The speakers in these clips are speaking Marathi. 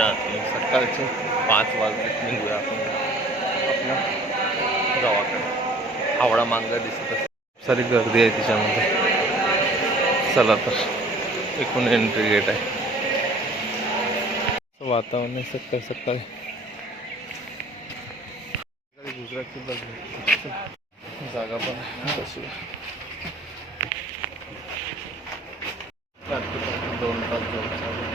आणि सकाळचे पाच वाजले निघूया आपण. आपल्या गावाकडे. हावडा मांगा दिसत असते खूप सारी गर्दी आहे तिच्यामध्ये. चला तर एकूण एंट्री गेट आहे. वातावरण आहे सकाळी सकाळी. सकाळी गुजरातची जागा पण आहे. दोन तास दोन चालू.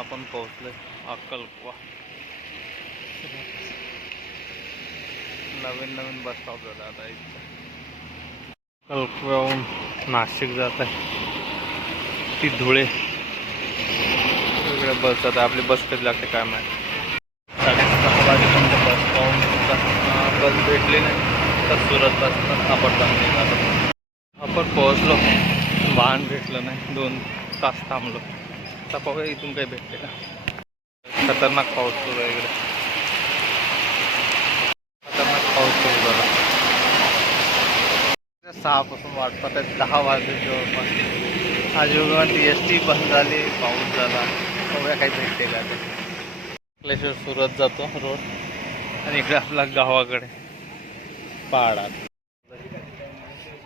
आपण पोहोचले अक्कलकुवा. नवीन नवीन बस स्टॉप झाला आता इथं. अक्कलकुवाहून नाशिक जात आहे. ती धुळे. वेगळ्या बस जात आपली बस कधी लागते काय माहिती. साडेसहा वाजेपर्यंत बस पाहून बस भेटली नाही. आता सुरत आपण जाऊन निघालो. आपण पोहोचलो. वाहन भेटलं नाही. दोन तास थांबलो. आता पाहूया इथून काही भेटते का. खतरनाक पाऊस सुरू आहे इकडे. खतरनाक पाऊस सुरू झाला. सहापासून वाट पाहत दहा वाजले जवळपास. आज योगावरती एस टी बंद झाली पाऊस झाला. पाहूया काही भेटते का ते. सुरत जातो रोड. आणि इकडे आपला गावाकडे. पहाडात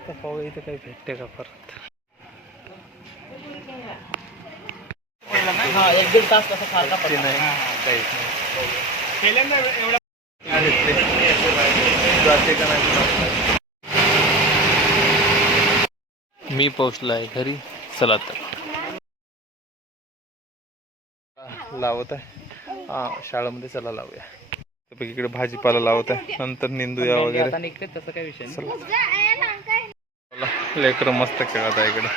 तर पाहूया इथे काही भेटते का परत हा एक दीड तास तसा सारखा नाही काहीच नाही भेटते. मी घरी चला तर. लावत आहे. हा शाळेमध्ये चला लावूया. इकडे भाजीपाला लावत आहे. नंतर निंदूया वगैरे. तसं काही विषय लेकर मस्त खेळत आहे इकडे.